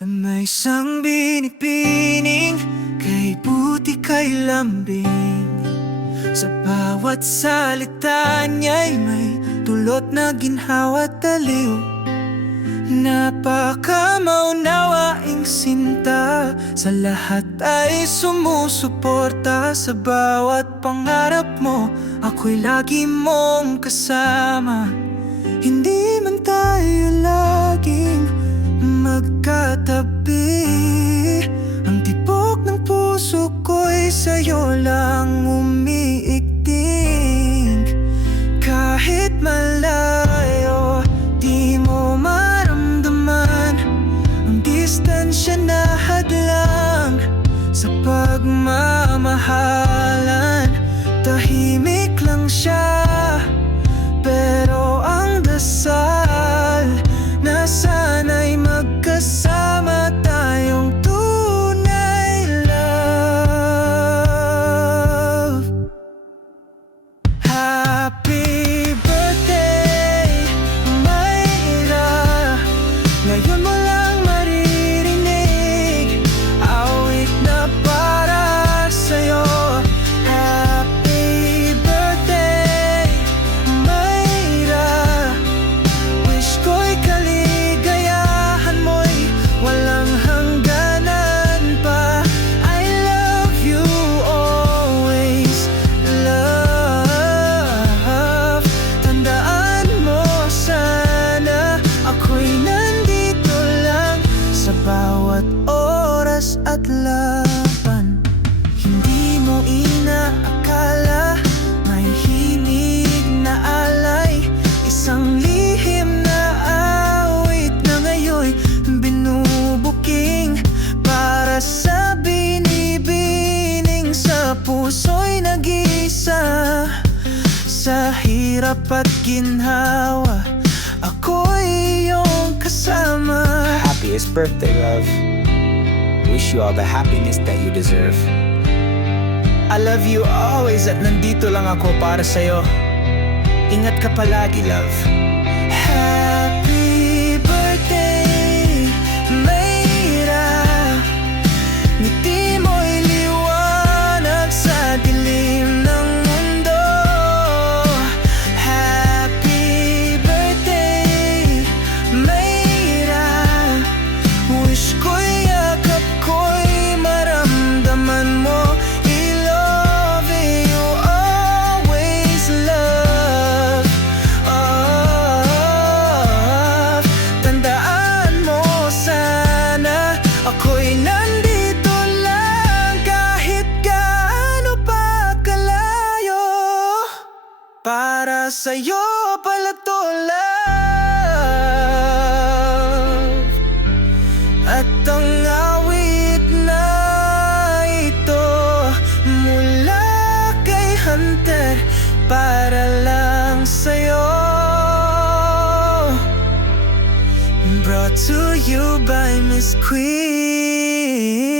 May isang binibining kay buti kay lambing. Sa bawat salita niya'y may dulot na ginhawa at aliw. Napaka-maunawaing sinta, sa lahat ay sumusuporta. Sa bawat pangarap mo, ako'y lagi mong kasama. Hindi man tayo laging magkatabi, ang tibok ng puso ko'y sa'yo lang umiigting. Kahit malayo, di mo maramdaman ang distansya na hadlang sa pagmamahalan. Tahimik lang siya, pero ang dasal na sana'y magkasama tayong tunay, love. Happy birthday, Mayra. Ngayon mo lang maririnig awit na para sa'yo. Happy birthday, Mayra. Wish ko'y kaligayahan mo'y walang hangganan pa. I love you always, love. Tandaan mo sana, ako'y nandito lang sa bawat oras at laban. Hindi mo inaakala may himig na alay, isang lihim na awit na ngayon'y binubuking para sa binibining. Sa puso'y nag-iisa, sa hirap at ginhawa, ako'y iyong kasama. Happiest birthday, love. Wish you all the happiness that you deserve. I love you always at nandito lang ako para sa'yo. Ingat ka palagi, love. Happy birthday, Mayra. Ngiti mo'y liwanag sa dilim ng mundo. Happy birthday, Mayra. Wish ko'y yakap ko'y maramdaman mo. I love you always, love. Tandaan mo sana, ako'y nandito lang kahit gaano pa kalayo. Para sa'yo pala to, love. At ang awit na ito mula kay Hunter para lang sa'yo. Brought to you by Miss Queen.